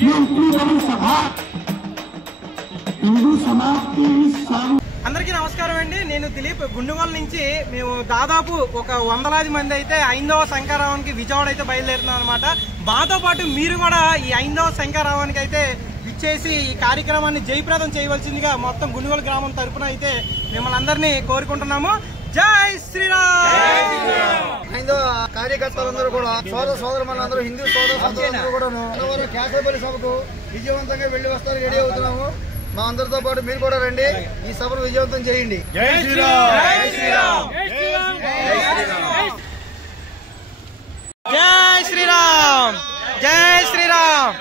అందరికీ నమస్కారం అండి. నేను దిలీప్ గుండుగోల నుంచి. మేము దాదాపు ఒక 100 మంది అయితే 5వ శంకరావానికి విజయవాడ అయితే బయలుదేరుతున్నాం అనమాట. మాతో పాటు మీరు కూడా ఈ 5వ శంకరావానికి అయితే విచ్చేసి ఈ కార్యక్రమాన్ని జయప్రదం చేయవలసిందిగా మొత్తం గుండుగోల గ్రామం తరఫున అయితే మిమ్మల్ని అందరినీ కోరుకుంటున్నాము. జై శ్రీరామ్. హైందవ కార్యకర్తలందరూ కూడా సోదరమలందరూ హిందూ సోదరులందరూ కూడా కేశవపల్లి సభకు విజయవంతంగా వెళ్లి వస్తారు. రెడీ అవుతున్నాము. మా అందరితో పాటు మీరు కూడా రండి. ఈ సభను విజయవంతం చేయండి. జై శ్రీరామ్. జై శ్రీరామ్. జై శ్రీరామ్. జై శ్రీరామ్.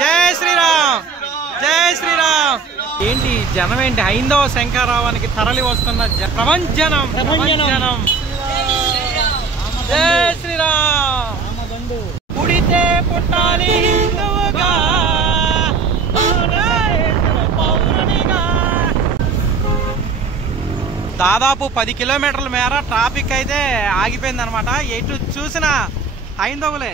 జై శ్రీరామ్. జై శ్రీరామ్. ఏంటి జనం ఏంటి? 5వ శంకరావానికి తరలి వస్తున్న ప్రపంచనం. జై శ్రీరామ్. పుడితే పుట్టాలి హిందువుగా, దాదాపు 10 కిలోమీటర్ల మేర ట్రాఫిక్ అయితే ఆగిపోయింది అనమాట. ఎటు చూసిన హైందవులే.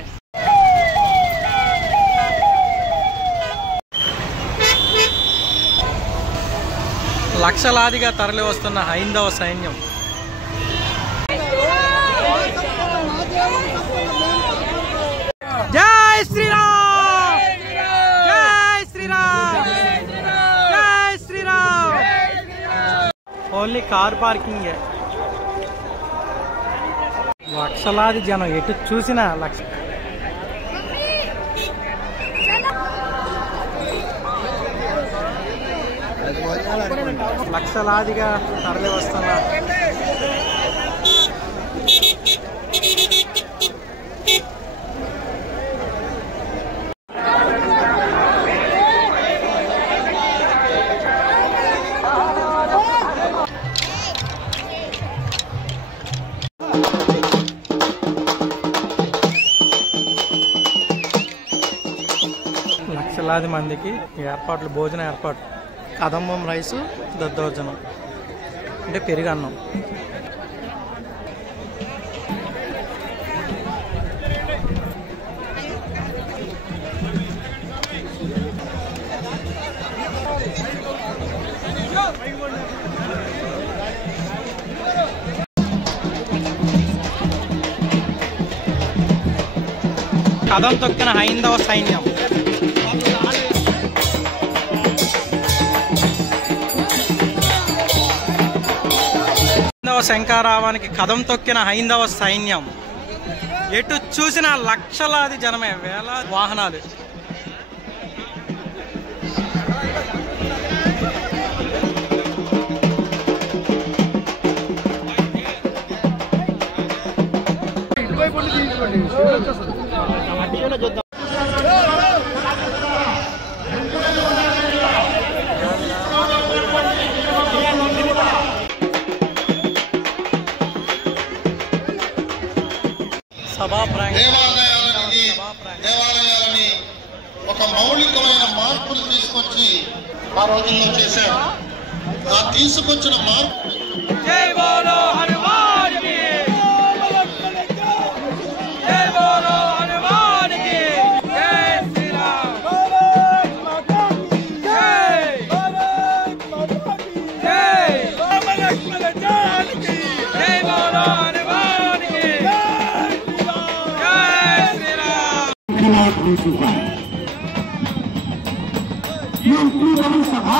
లక్షలాదిగా తరలి వస్తున్న హైందవ సైన్యం. జై శ్రీరామ్. జై శ్రీరామ్. జై శ్రీరామ్. Only car parking. లక్షలాది జనం ఎటు చూసినా లక్షలాదిగా తరలి వస్తున్నారు. లక్షలాది మందికి ఏర్పాట్లు, భోజన ఏర్పాటు. కదంబం రైసు, దద్దోజనం అంటే పెరుగన్నం. కదం తొక్కిన హైందవ సైన్యం. శంకరావానికి కదం తొక్కిన హైందవ సైన్యం. ఎటు చూసిన లక్షలాది జనమే, వేల వాహనాలు. దేవాలయాలని ఒక మౌలికమైన మార్పులు తీసుకొచ్చి ఆ రోజుల్లో చేశారు. ఆ తీసుకొచ్చిన మార్పు हो चुका है। ये इतनी बड़ी सभा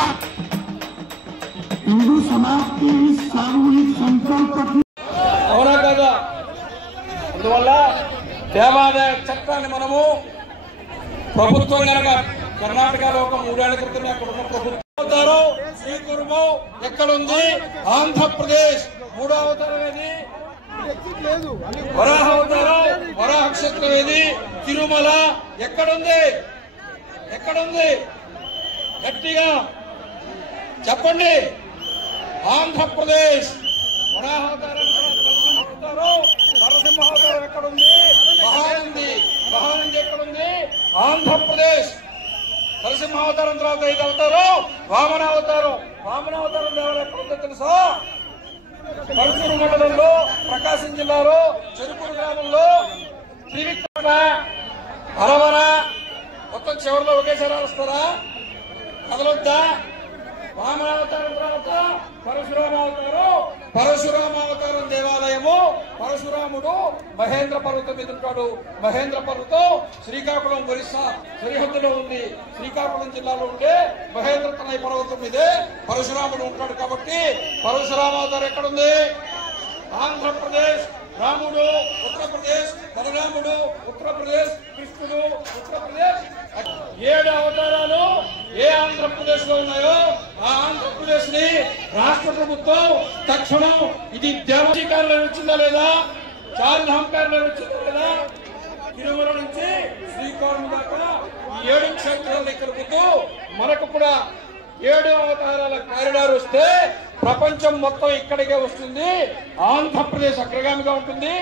हिंदू समाज के इस सामूहिक संकल्प की అవునా కదా? అందువల్ల దేవాదాయ చట్టాన్ని మనము ప్రభుత్వం కనుక కర్ణాటకలో ఒక 3 ఏళ్ల క్రితం అక్కడ ఉన్న ప్రభుత్వం శ్రీ కురుము ఎక్కడుంది? ఆంధ్రప్రదేశ్. 3వ అవతారం ఏది? వరాహ అవతారం, వరాహ క్షేత్రం ఏది? తిరుమల. ఎక్కడుంది? ఎక్కడుంది? గట్టిగా చెప్పండి. ఆంధ్రప్రదేశ్. వరాహావతారం నరసింహావతారం ఎక్కడుంది? మహానంది. మహానంది ఎక్కడుంది? ఆంధ్రప్రదేశ్. నరసింహావతారం తర్వాత 5 అవతారం వామనావతారం. వామనావతారం దేవాలయం ఎక్కడుందో తెలుసా? పరుచూరు మండలంలో, ప్రకాశం జిల్లాలో, చెరుకూరు గ్రామంలో, త్రివిక్రమ, అరవర, మొత్తం చివరిలో ఒకేసారి వస్తారా? కదలొద్దా? వామనావతారం తర్వాత పరశురామావతారం దేవాలయము. పరశురాముడు మహేంద్ర పర్వతం మీద ఉంటాడు. మహేంద్ర పర్వతం శ్రీకాకుళం ఒరిస్సా సరిహద్దులో ఉంది. శ్రీకాకుళం జిల్లాలో ఉండే మహేంద్ర తనయ పర్వతం మీదే పరశురాముడు ఉంటాడు. కాబట్టి పరశురామావతారం ఎక్కడుంది? ఆంధ్రప్రదేశ్. రాముడు ఉత్తరప్రదేశ్, బలరాముడు ఉత్తరప్రదేశ్, కృష్ణుడు ఉత్తరప్రదేశ్. 7 అవతారాలు ఏ ఆంధ్రప్రదేశ్ లో ఉన్నాయో ఆ ఆంధ్రప్రదేశ్ ని రాష్ట్ర ప్రభుత్వం తక్షణం ఇది దేవాధికారులు వచ్చిందా లేదా, చార్ధాంకారులు వచ్చిందా లేదా, తిరుమల నుంచి శ్రీకాకుళం దాకా ఈ 7 క్షేత్రాల దగ్గరకు మనకు కూడా 7 అవతారాల కారిడార్ వస్తే ప్రపంచం మొత్తం ఇక్కడికే వస్తుంది. ఆంధ్రప్రదేశ్ అగ్రగామిగా ఉంటుంది.